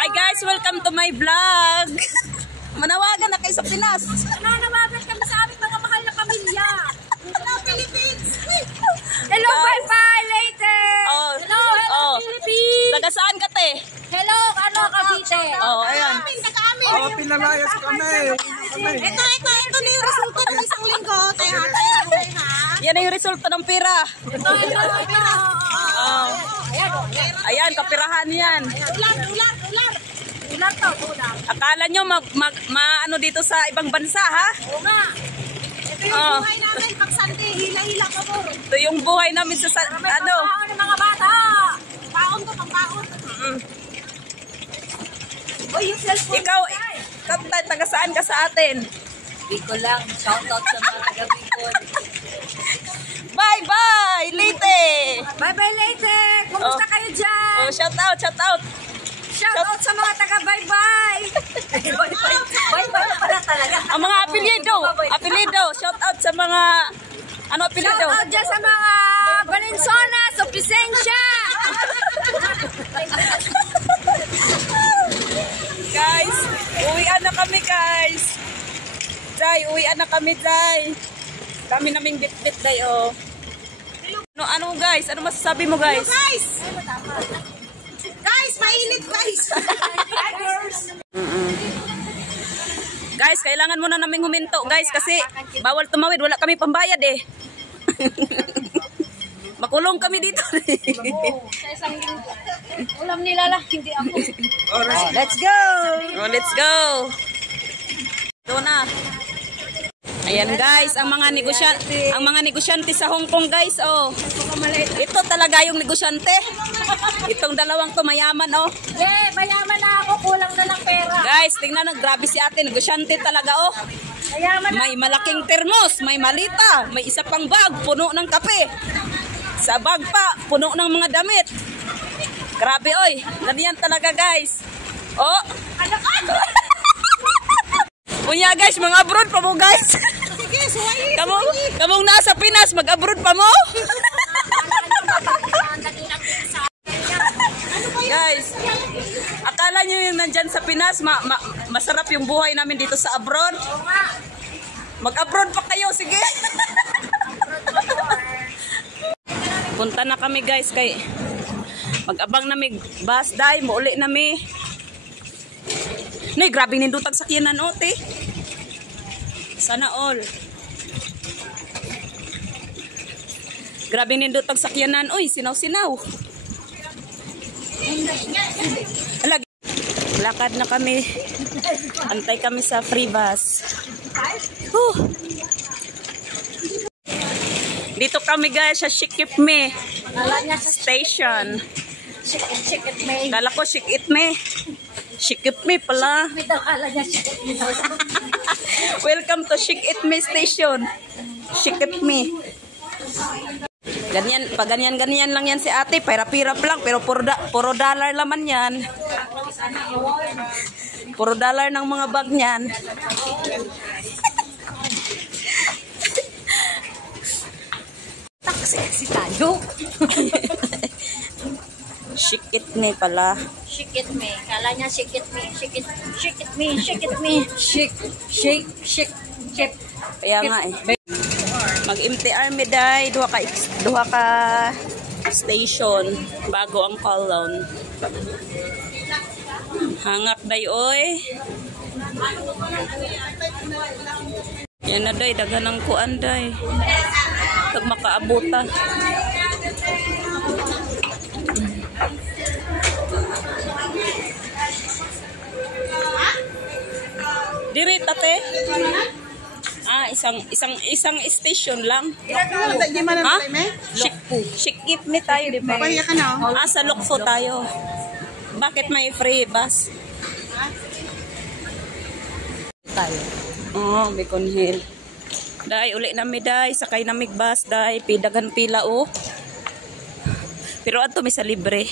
Hi guys, welcome to my vlog. Manawagan na kayo sa Pinas. Nananawagan kami sa aming mga mahal na pamilya. Hello Philippines. Hello bye-bye later. Hello Philippines. Taga saan ka te? Hello Cavite. Ayan. Pinalayas kami. Ito na yung resulta ng isang linggo. Yan na yung resulta ng pira. Ito. Ayan, kapirahan yan. Ular to. Akala nyo ano dito sa ibang bansa ha? Oo nga. Ito yung buhay namin pag Sunday. Hila-hila ka mo. Ito yung buhay namin sa ano? Pang-baon ng mga bata. Baon to, pang-baon. Uy, yung cellphone. Ikaw, taga saan ka sa atin? Bicol lang. Shoutout sa mga taga-Bicol. Bye-bye, Leyte! Bye-bye, Leyte! Kumusta kayo dyan? Shout out! Shoutout sa mga taga-bye-bye! Bye-bye na pala talaga. Ang mga apelido, shout out sa mga, ano apelido? Shoutout dyan sa mga Valenzuela, Supisensya! Guys, uwian na kami guys. Uwian na kami, Jai. Kami naming bit-bit, Jai, oh. Ano guys? Ano masasabi mo guys? Guys, mainit guys! Guys, kailangan muna naming huminto guys kasi bawal tumawid. Wala kami pambayad eh. Makulong kami dito. Sa isang linggo. Ulam nila lang, hindi ako. Let's go! Let's go! Ito na. Ayan guys, ang mga negosyante sa Hong Kong guys, oh. Ito talaga yung negosyante. Itong dalawang to mayaman, oh. Mayaman na ako, kulang na lang pera. Guys, tingnan nyo, grabe si ate, negosyante talaga, oh. Mayaman na. May malaking termos, may malita, may isa pang bag, puno ng kape. Sa bag pa, puno ng mga damit. Grabe, oy. Ganyan talaga, guys. Oh. Punya, guys, mga abroad pa mo, guys. Kamong nasa Pinas, mag-abroad pa mo? Guys, akala nyo yung nandyan sa Pinas, masarap yung buhay namin dito sa abroad? Mag-abroad pa kayo, sige. Punta na kami guys, kay mag-abang nami bus day, muuli nami. Nay, grabe nindutag sakyanan ote. Sana all. Grabe nindutag sakyanan, oy, sinaw-sinaw. Lakad na kami. Antay kami sa free bus. Dito kami guys sa Shikipme station. Shikipme. Kala ko Shikipme. Shikipme pala. Welcome to Shikipme station. Shikipme. Ganyan, pag ganyan lang yan si ate, pera-pirap lang, pero puro dollar laman yan. Puro dollar ng mga bag niyan. Taksi tayo. Shikipme pala. Shikipme. Kala niya Shikipme. Shikipme. Shake. Kaya nga eh. Mag-MTR me day, duha ka station bago ang Cologne. Hangak day oy. Yan na day, dagan ng kuan day. Pag makaabutan. Diri tate. Isang station lang. Ha? Shikipme tayo, di ba? Sa Lukfo tayo. Bakit may free bus? Tayo. Oh, Bicon Hill. Dai, uli nami dai. Sakay na mig bus dai. Pidagan pila oh. Pero ato may sa libre.